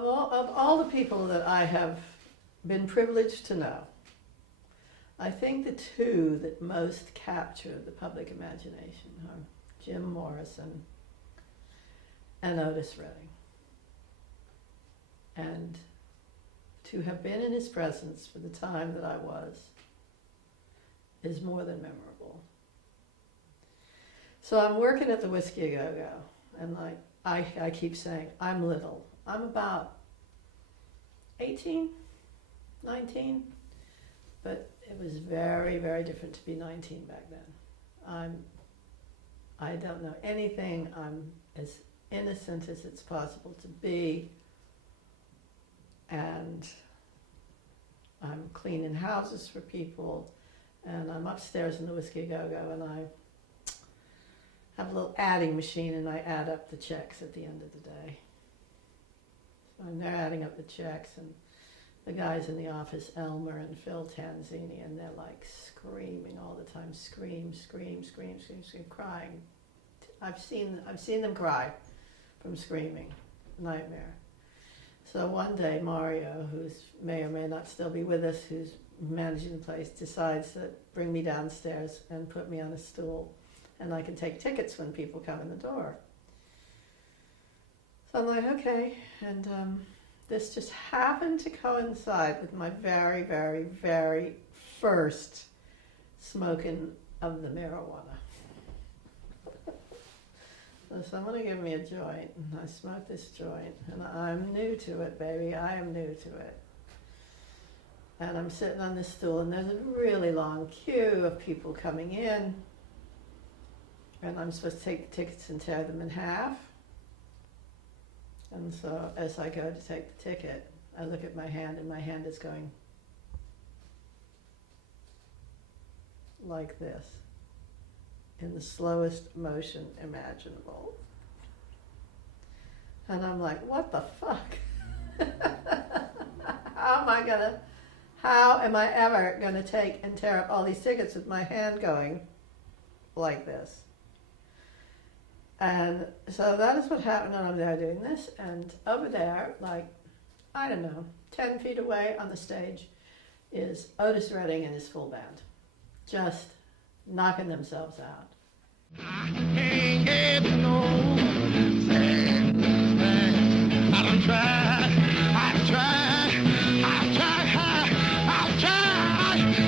of all the people that I have been privileged to know, I think the two that most capture the public imagination are Jim Morrison and Otis Redding. And to have been in his presence for the time that I was is more than memorable. So I'm working at the Whiskey A Go-Go, and like I keep saying, I'm little. I'm about 18, 19, but it was very, very different to be 19 back then. I don't know anything. I'm as innocent as it's possible to be, and I'm cleaning houses for people, and I'm upstairs in the Whiskey Go-Go, and I have a little adding machine, and I add up the checks at the end of the day. So I'm there adding up the checks, and the guys in the office, Elmer and Phil Tanzini, and they're like screaming all the time, scream, crying. I've seen them cry from screaming, nightmare. So one day Mario, who's may or may not still be with us, who's managing the place, decides to bring me downstairs and put me on a stool, and I can take tickets when people come in the door. So I'm like, okay, and this just happened to coincide with my very, very, very first smoking of the marijuana. So someone will give me a joint, and I smoke this joint, and I'm new to it, baby. I am new to it. And I'm sitting on this stool, and there's a really long queue of people coming in, and I'm supposed to take the tickets and tear them in half. And so as I go to take the ticket, I look at my hand, and my hand is going like this, in the slowest motion imaginable. And I'm like, what the fuck? How am I ever gonna take and tear up all these tickets with my hand going like this? And so that is what happened when I'm there doing this. And over there, like, I don't know, 10 feet away on the stage is Otis Redding and his full band, just knocking themselves out. I can't get no satisfaction. I done tried.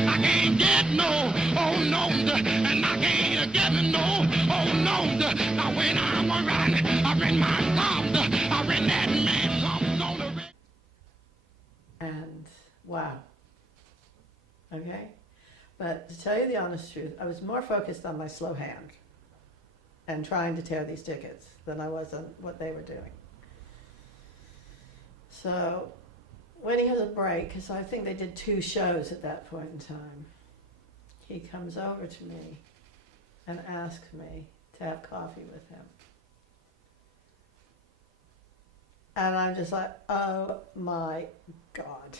I can't get no, oh no, and I can't get no, oh no. Now when I'm around, I rent my thumbs, I rent that man thumbs on the red. And wow. Okay? But to tell you the honest truth, I was more focused on my slow hand and trying to tear these tickets than I was on what they were doing. So when he has a break, because I think they did 2 shows at that point in time, he comes over to me and asks me to have coffee with him. And I'm just like, oh my God.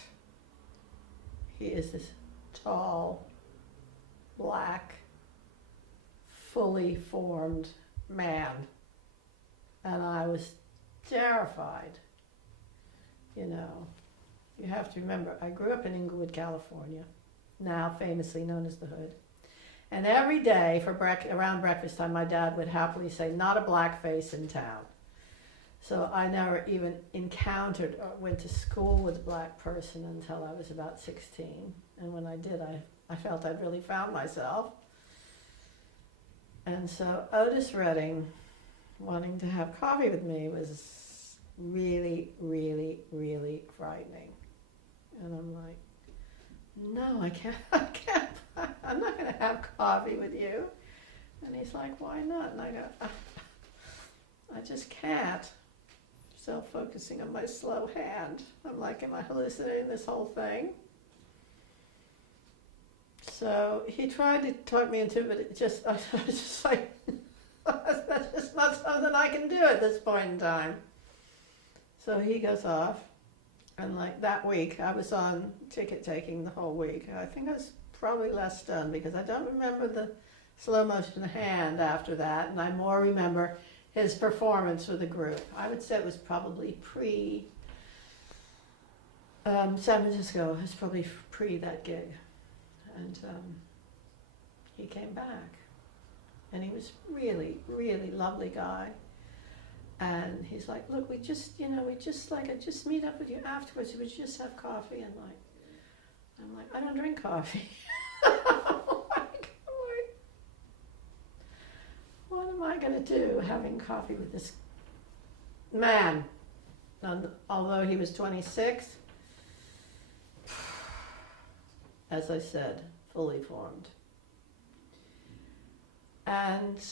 He is this tall, black, fully formed man. And I was terrified. You know, you have to remember, I grew up in Inglewood, California, now famously known as the Hood. And every day around breakfast time, my dad would happily say, not a black face in town. So I never even encountered or went to school with a black person until I was about 16. And when I did, I felt I'd really found myself. And so Otis Redding wanting to have coffee with me was really, really, really frightening. And I'm like, no, I can't, I'm not going to have coffee with you. And he's like, why not? And I go, I just can't. Still focusing on my slow hand. I'm like, am I hallucinating this whole thing? So he tried to talk me into it, but I was just like, that's just not something I can do at this point in time. So he goes off, and like that week, I was on ticket taking the whole week. I think I was probably less stunned because I don't remember the slow motion hand after that, and I more remember his performance with the group. I would say it was probably San Francisco. It was probably pre that gig. And he came back. And he was really, really lovely guy. And he's like, look, I just meet up with you afterwards. We just have coffee. And I'm like, I don't drink coffee. What am I going to do having coffee with this man? And although he was 26, as I said, fully formed. And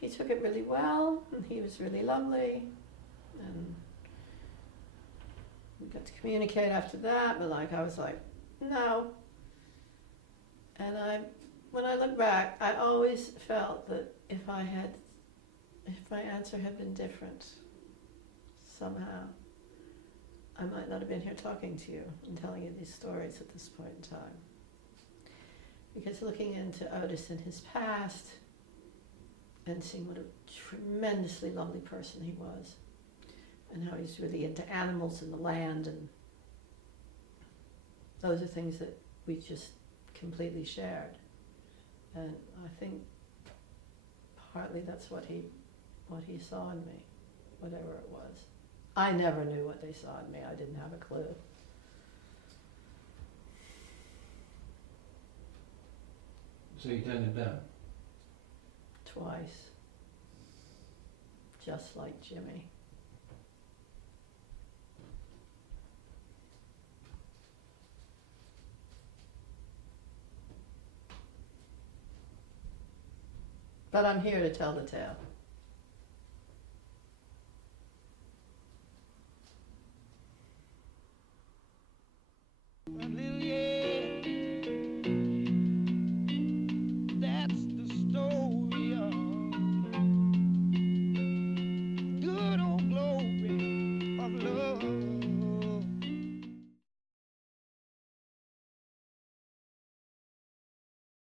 he took it really well, and he was really lovely, and we got to communicate after that, but I was like, no. And when I look back, I always felt that if my answer had been different, somehow, I might not have been here talking to you and telling you these stories at this point in time. Because looking into Otis and his past, and seeing what a tremendously lovely person he was, and how he's really into animals and the land, and those are things that we just completely shared. And I think partly that's what he saw in me, whatever it was. I never knew what they saw in me. I didn't have a clue. So you turned him down? Twice. Just like Jimmy. But I'm here to tell the tale.